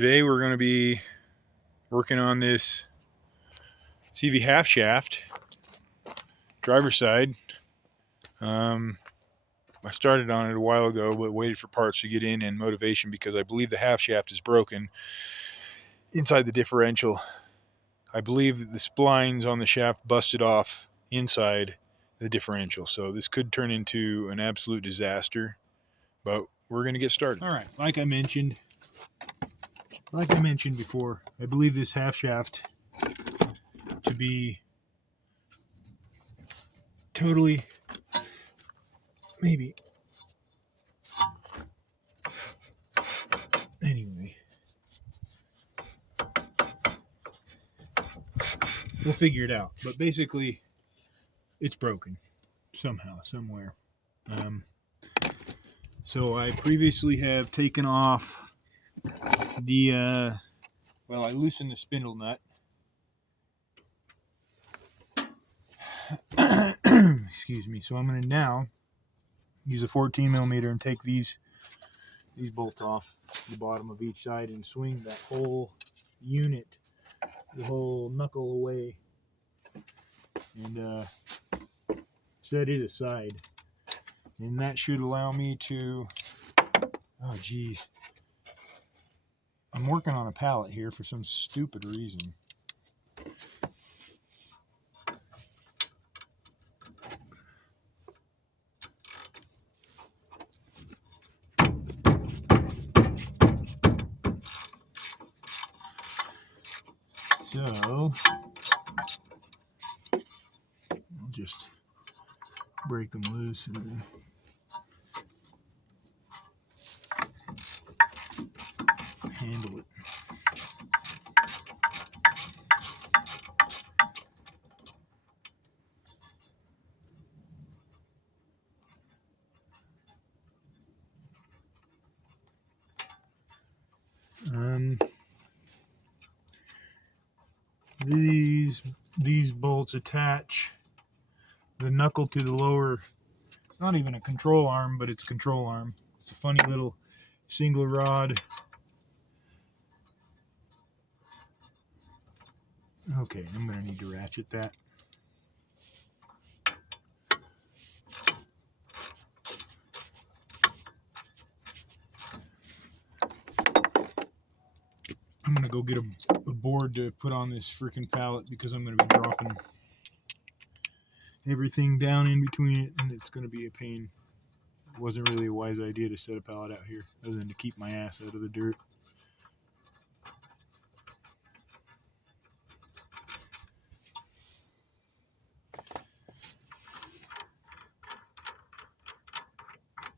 Today we're going to be working on this CV half shaft, driver's side. I started on it a while ago, but waited for parts to get in and motivation because I believe the half shaft is broken inside the differential. I believe that the splines on the shaft busted off inside the differential, so this could turn into an absolute disaster, but we're going to get started. All right, like I mentioned before, I believe this half shaft to be totally, maybe, anyway, we'll figure it out, but basically it's broken somehow, somewhere. So I previously have taken off the I loosened the spindle nut. Excuse me. So I'm going to now use a 14 millimeter and take these bolts off the bottom of each side and swing that whole unit, the whole knuckle away, and set it aside. And that should allow me to, oh geez, I'm working on a pallet here for some stupid reason. So, I'll just break them loose and then handle it. These bolts attach the knuckle to the lower. It's not even a control arm, but it's a control arm. It's a funny little single rod. Okay, I'm going to need to ratchet that. I'm going to go get a board to put on this freaking pallet because I'm going to be dropping everything down in between it, and it's going to be a pain. It wasn't really a wise idea to set a pallet out here other than to keep my ass out of the dirt.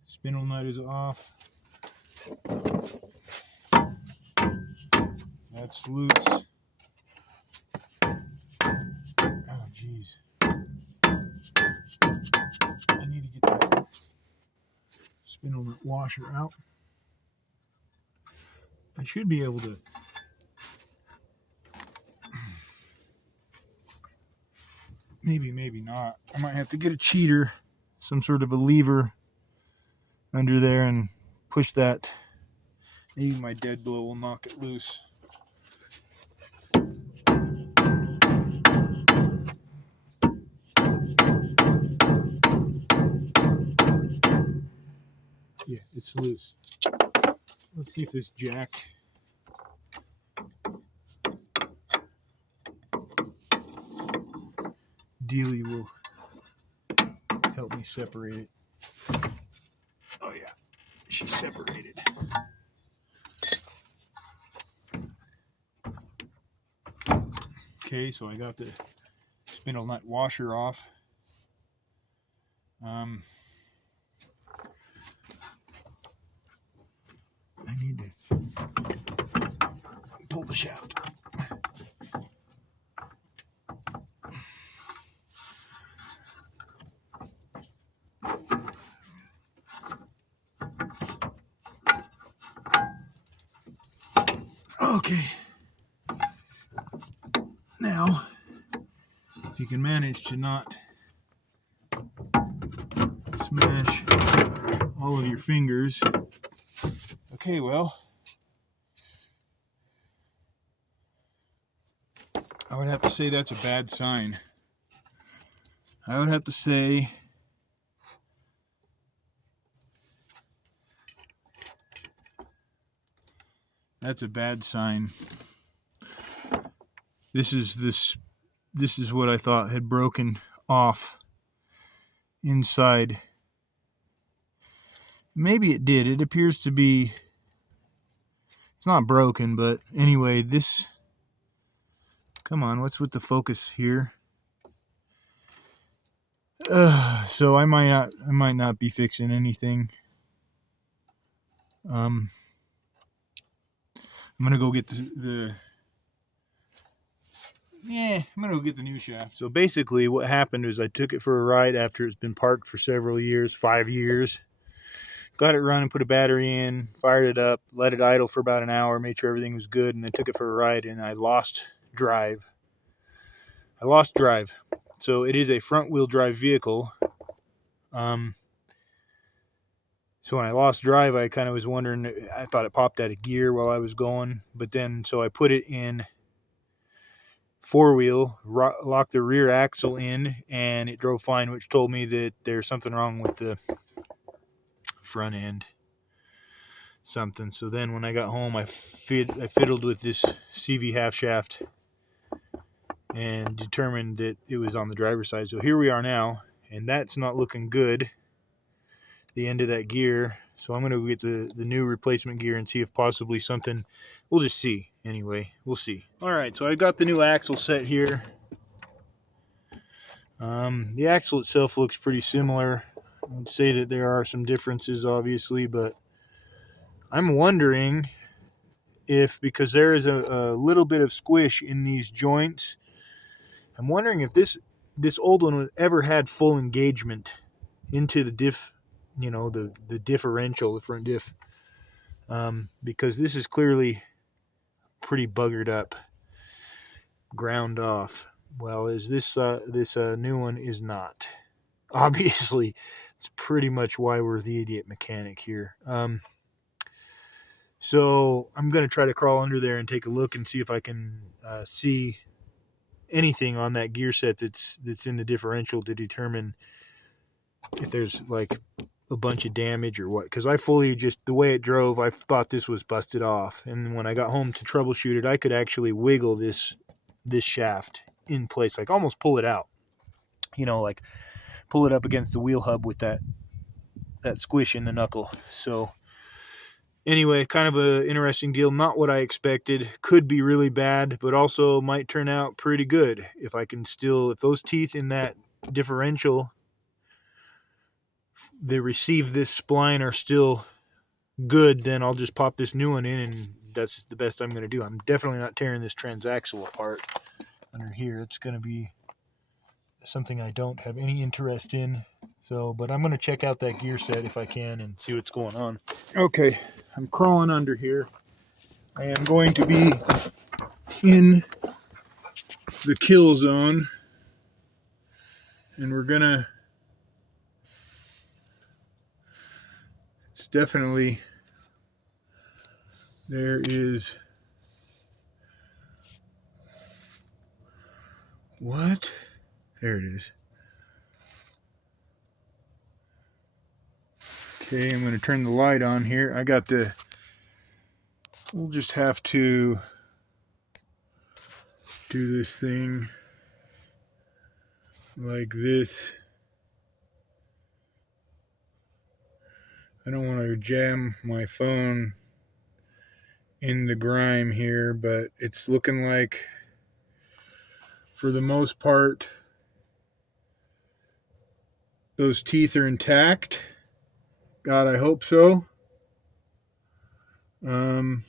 Spindle nut is off. That's loose. Oh, jeez. I need to get that spindle nut washer out. I should be able to maybe not. I might have to get a cheater, some sort of a lever under there and push that. Maybe my dead blow will knock it loose. Yeah, it's loose. Let's see if this jack dealie will help me separate it. Oh yeah, she's separated. Okay, so I got the spindle nut washer off. I need to pull the shaft. Okay. Now, if you can manage to not smash all of your fingers. Okay, well, I would have to say that's a bad sign. I would have to say that's a bad sign. This is what I thought had broken off inside. Maybe it did. It appears to be, it's not broken, but anyway, this, come on, what's with the focus here? So I might not be fixing anything. I'm gonna go get I'm gonna go get the new shaft. So basically what happened is I took it for a ride after it's been parked for several years, 5 years. Got it running, put a battery in, fired it up, let it idle for about an hour, made sure everything was good, and then took it for a ride, and I lost drive. So it is a front-wheel drive vehicle. So when I lost drive, I kind of was wondering, I thought it popped out of gear while I was going, but then, so I put it in four-wheel, locked the rear axle in, and it drove fine, which told me that there's something wrong with the front end. Something. So then when I got home, I fiddled with this CV half shaft and determined that it was on the driver's side. So here we are now, and that's not looking good, the end of that gear. So I'm going to get the new replacement gear and see if possibly something, we'll just see. Anyway, we'll see. All right, so I got the new axle set here. The axle itself looks pretty similar. I would say that there are some differences, obviously, but I'm wondering if, because there is a little bit of squish in these joints, I'm wondering if this old one ever had full engagement into the diff, the differential, the front diff, because this is clearly pretty buggered up, ground off. Well, is this new one is not. Obviously, it's pretty much why we're the idiot mechanic here. So I'm going to try to crawl under there and take a look and see if I can see anything on that gear set that's in the differential to determine if there's like a bunch of damage or what. Because I fully just, the way it drove, I thought this was busted off. And when I got home to troubleshoot it, I could actually wiggle this shaft in place, like almost pull it out. Like pull it up against the wheel hub with that squish in the knuckle. So anyway, kind of a interesting deal. Not what I expected. Could be really bad, but also might turn out pretty good if I can still, if those teeth in that differential, they receive this spline, are still good, then I'll just pop this new one in, and that's the best I'm going to do. I'm definitely not tearing this transaxle apart under here. It's going to be something I don't have any interest in. So, but I'm going to check out that gear set if I can and see what's going on. Okay, I'm crawling under here. I am going to be in the kill zone, and we're gonna, it's definitely, there is, what? There it is. Okay, I'm going to turn the light on here. We'll just have to do this thing like this. I don't want to jam my phone in the grime here, but it's looking like, for the most part, those teeth are intact. God, I hope so. I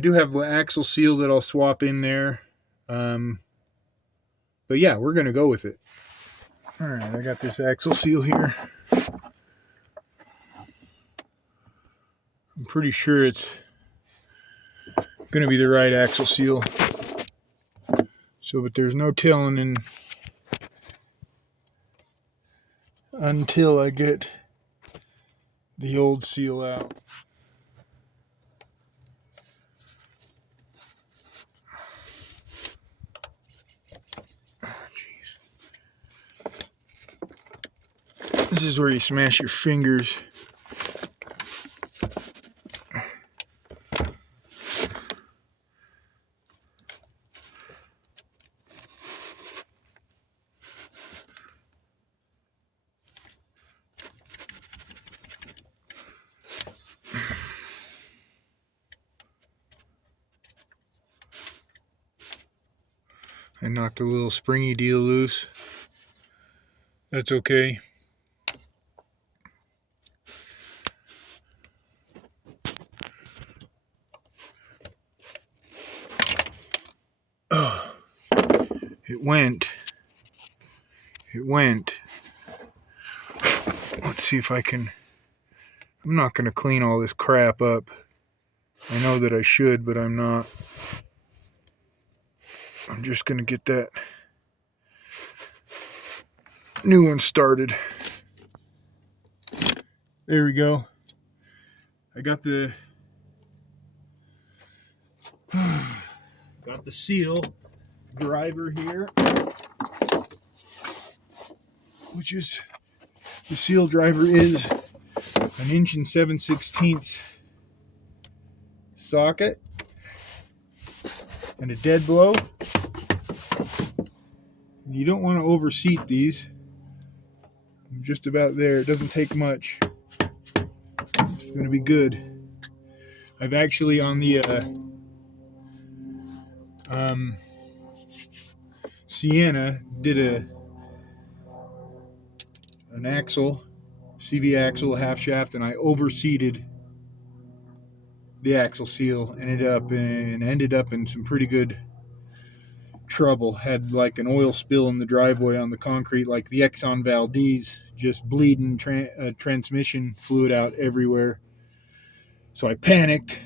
do have an axle seal that I'll swap in there. But yeah, we're going to go with it. All right, I got this axle seal here. I'm pretty sure it's going to be the right axle seal. So, but there's no telling until I get the old seal out. This is where you smash your fingers. I knocked a little springy deal loose. That's okay. Oh, it went. It went. Let's see if I can. I'm not going to clean all this crap up. I know that I should, but I'm not. I'm just going to get that new one started. There we go. I got the seal driver here, which is the seal driver is an 1 7/16 socket and a dead blow. You don't want to overseat these. I'm just about there. It doesn't take much. It's going to be good. I've actually on the Sienna did an axle, CV axle, a half shaft, and I overseated the axle seal. Ended up in some pretty good trouble. Had like an oil spill in the driveway on the concrete, like the Exxon Valdez, just bleeding transmission fluid out everywhere. So I panicked,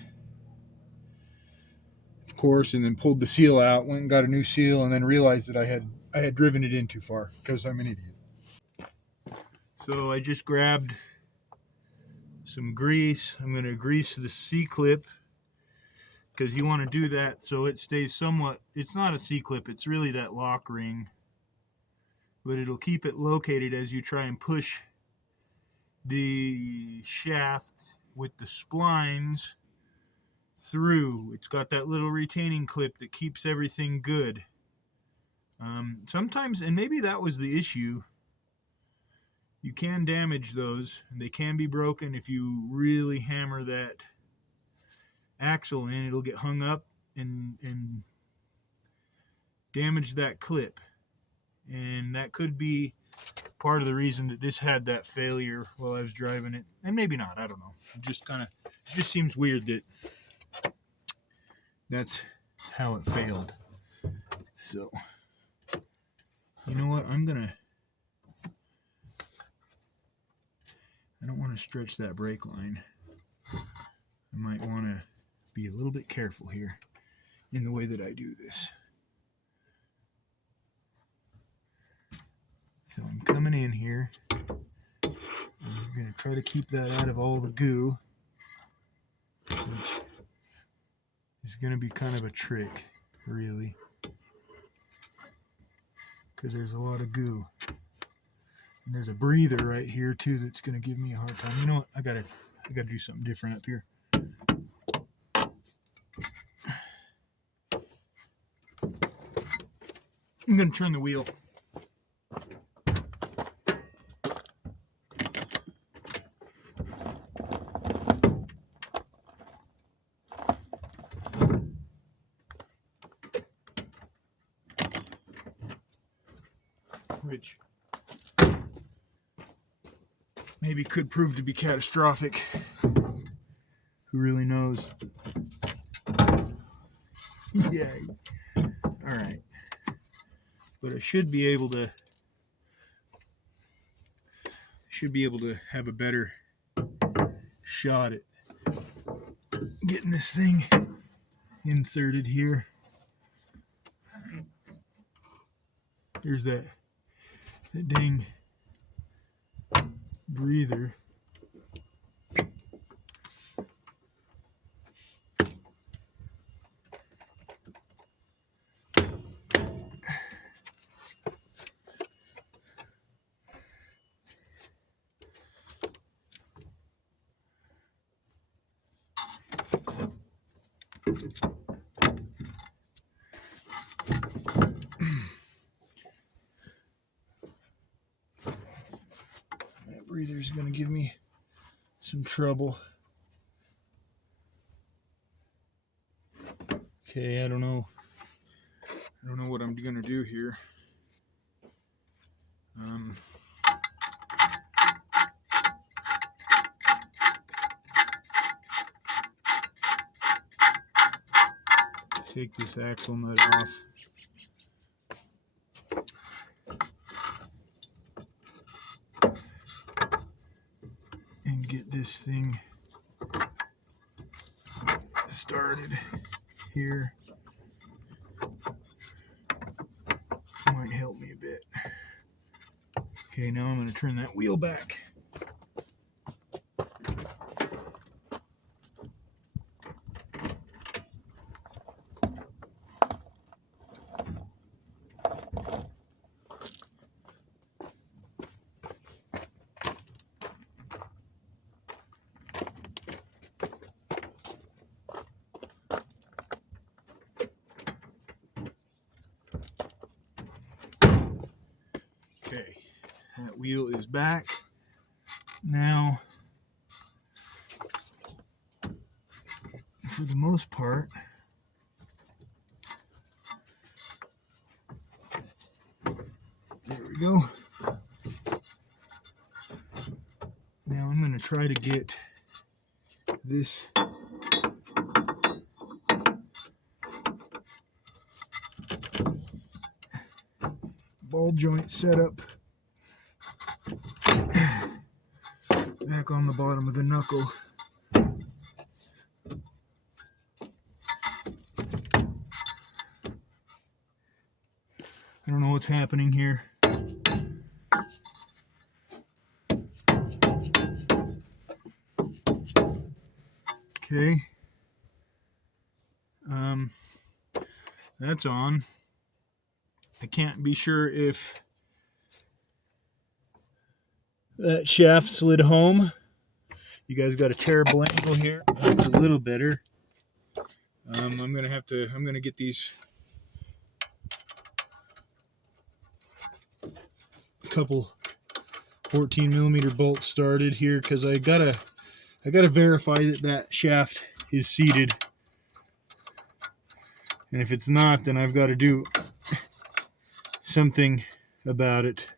of course, and then pulled the seal out, went and got a new seal, and then realized that I had driven it in too far because I'm an idiot. So I just grabbed some grease. I'm going to grease the C-clip because you want to do that so it stays somewhat, it's not a C-clip, it's really that lock ring, but it'll keep it located as you try and push the shaft with the splines through. It's got that little retaining clip that keeps everything good. Sometimes, and maybe that was the issue, you can damage those. They can be broken if you really hammer that axle in. It'll get hung up and damage that clip. And that could be part of the reason that this had that failure while I was driving it. And maybe not, I don't know. It just seems weird that that's how it failed. So, you know what? I don't want to stretch that brake line. I might want to be a little bit careful here in the way that I do this. So I'm coming in here. I'm going to try to keep that out of all the goo, which is going to be kind of a trick, really, because there's a lot of goo. And there's a breather right here too that's going to give me a hard time. You know what? I gotta do something different up here. I'm going to turn the wheel. Which maybe could prove to be catastrophic. Who really knows? Yeah. All right. But I should be able to have a better shot at getting this thing inserted here. There's that dang breather. breather is going to give me some trouble. Okay, I don't know what I'm going to do here. Take this axle nut off. And get this thing started here. Might help me a bit. Okay, now I'm going to turn that wheel back. Okay, that wheel is back. Now, for the most part, there we go. Now I'm going to try to get this ball joint set up back on the bottom of the knuckle. I don't know what's happening here. Okay. That's on. I can't be sure if that shaft slid home. You guys got a terrible angle here. That's a little better. I'm gonna get these couple 14mm bolts started here, because I gotta verify that shaft is seated. And if it's not, then I've got to do something about it.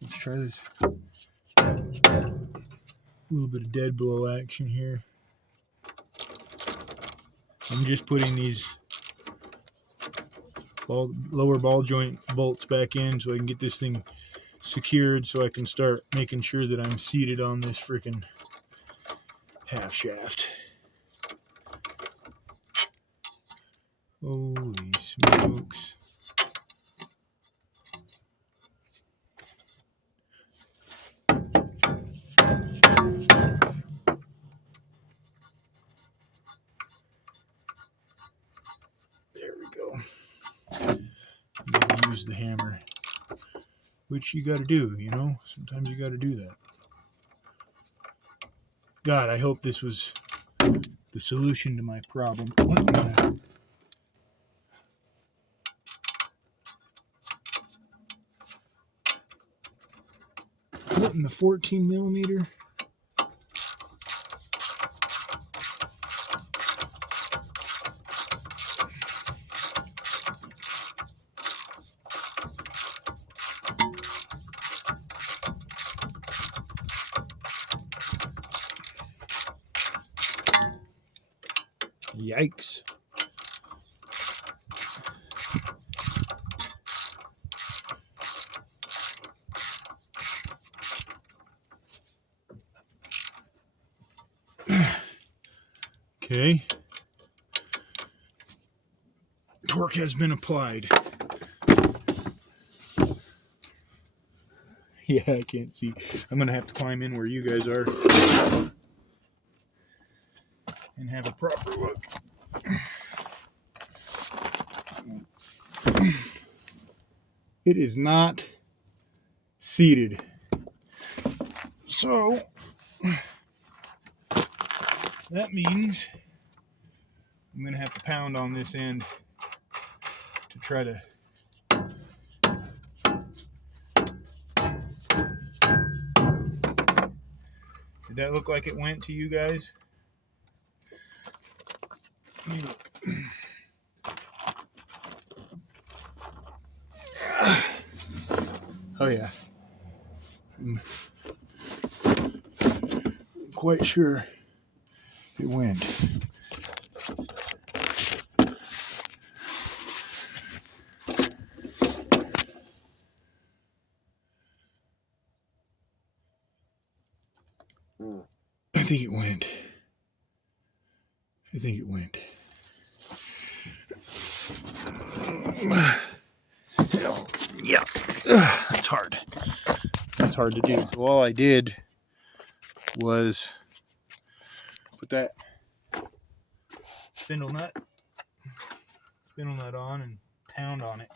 Let's try this. A little bit of dead blow action here. I'm just putting these lower ball joint bolts back in so I can get this thing secured, so I can start making sure that I'm seated on this freaking half shaft. Holy smokes. There we go. I'm gonna use the hammer, which you got to do, you know? Sometimes you got to do that. God, I hope this was the solution to my problem. What in the 14mm? Yikes. Okay. Torque has been applied. Yeah, I can't see. I'm going to have to climb in where you guys are and have a proper look. It is not seated. So that means I'm going to have to pound on this end to try to Did that look like it went to you guys? Let me look. Oh yeah. I'm quite sure it went. I think it went. I think it went. Yeah. That's hard. That's hard to do. So all I did was put that spindle nut on and pound on it.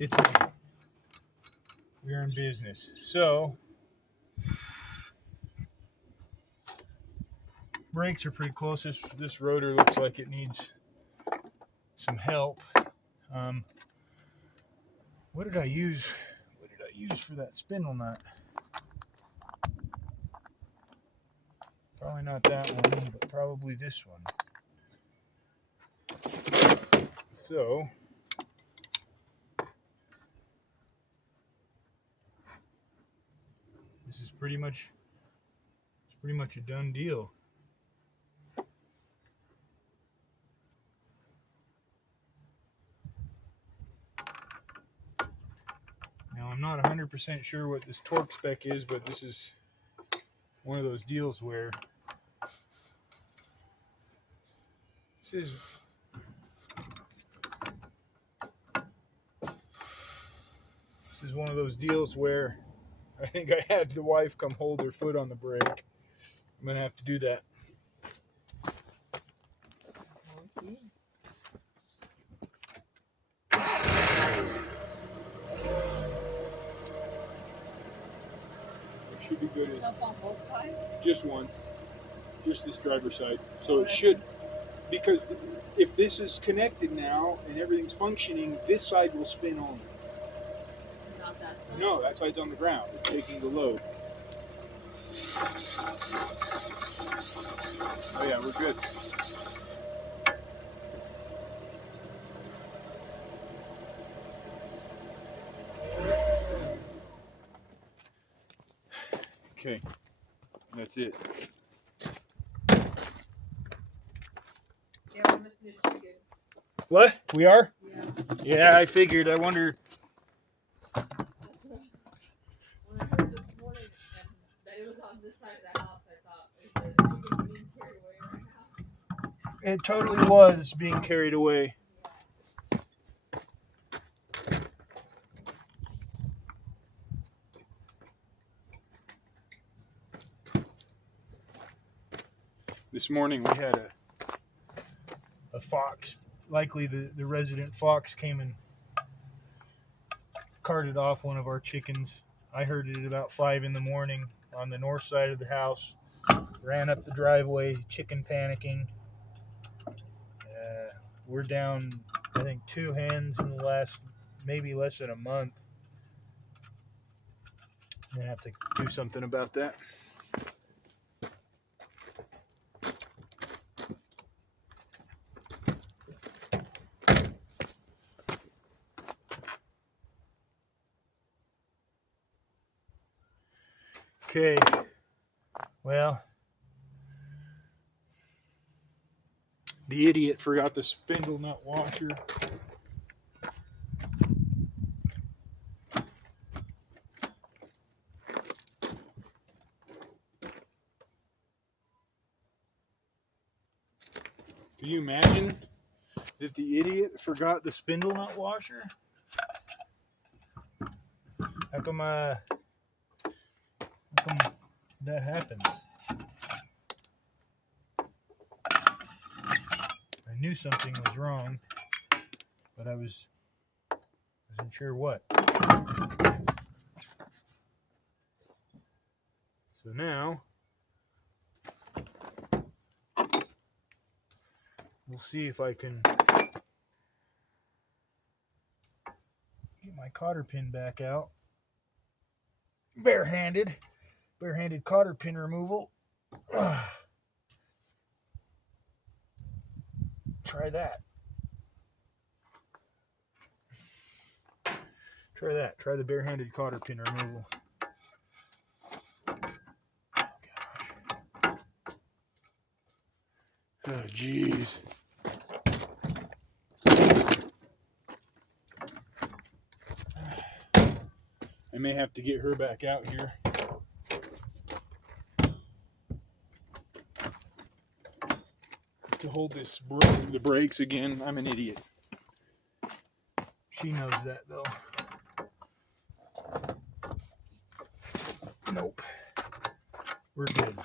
It's on. We're in business. So brakes are pretty close. This rotor looks like it needs some help. What did I use? What did I use for that spindle nut? Probably not that one, but probably this one. So this is pretty much a done deal. Now I'm not 100% sure what this torque spec is, but this is one of those deals where this is one of those deals where I think I had the wife come hold her foot on the brake. I'm gonna have to do that. It should be good. Up on both sides? Just one. Just this driver's side. So it should, because if this is connected now and everything's functioning, this side will spin only. Not that side? No, that side's on the ground. It's taking the load. Oh yeah, we're good. Okay, that's it. Yeah, we're missing a chicken. What? We are? Yeah. Yeah, I figured. I wonder. When I heard this morning and that it was on this side of the house, I thought, is the chicken being carried away right now? It totally was being carried away. This morning we had a fox. Likely the resident fox came and carted off one of our chickens. I heard it at about 5 in the morning on the north side of the house. Ran up the driveway, chicken panicking. We're down, I think, 2 hens in the last maybe less than a month. I'm gonna have to do something about that. Okay, well, the idiot forgot the spindle nut washer. Can you imagine that the idiot forgot the spindle nut washer? How come that happens? I knew something was wrong, but I wasn't sure what. So now we'll see if I can get my cotter pin back out. Barehanded cotter pin removal. Try that. Try the barehanded cotter pin removal. Oh, jeez. I may have to get her back out here. To hold the brakes again. I'm an idiot. She knows that, though. Nope. We're good.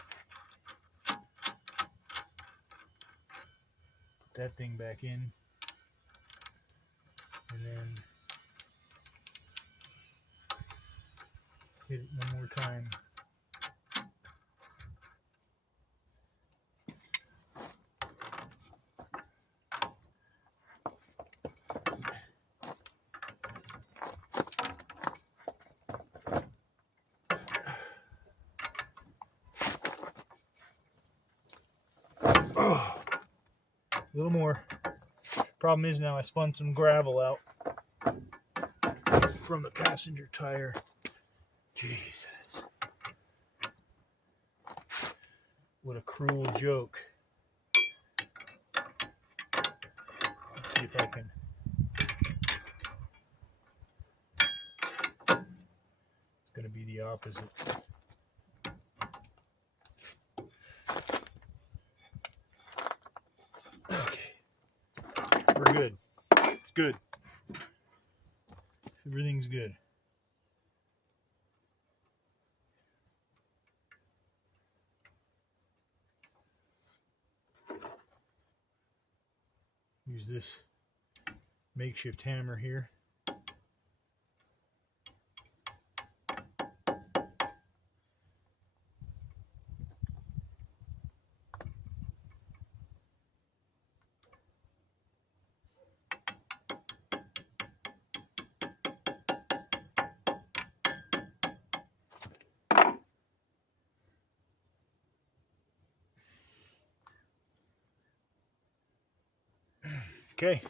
Put that thing back in. And then hit it one more time. Oh, a little more. Problem is now I spun some gravel out from the passenger tire. Jesus. What a cruel joke. Let's see if I can. It's going to be the opposite. Okay. We're good. It's good. Everything's good. Use this makeshift hammer here. Okay.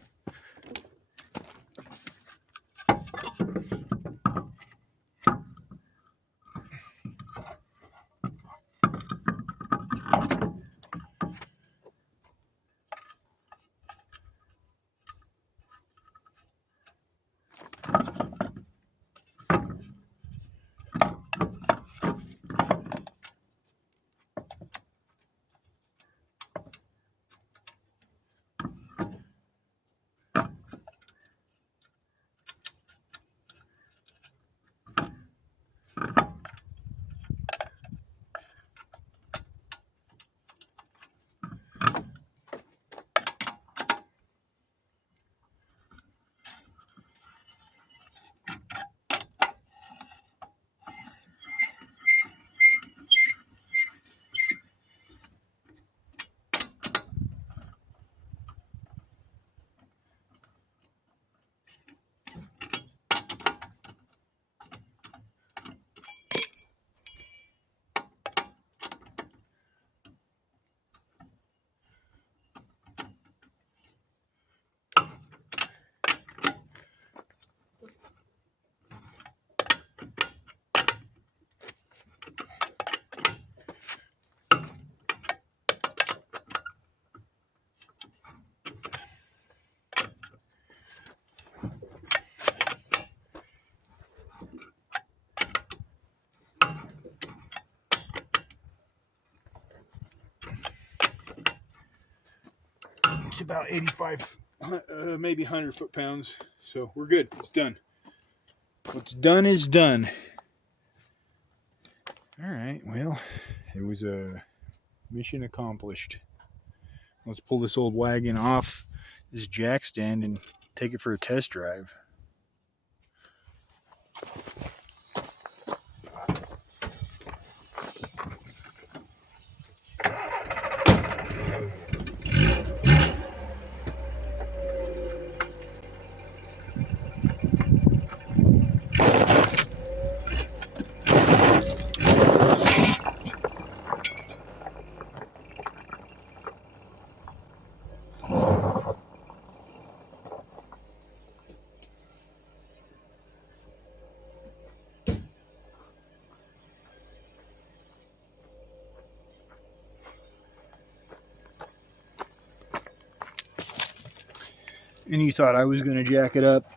It's about 85, maybe 100 foot-pounds. So we're good. It's done. What's done is done. All right. Well, it was a mission accomplished. Let's pull this old wagon off this jack stand and take it for a test drive. And you thought I was going to jack it up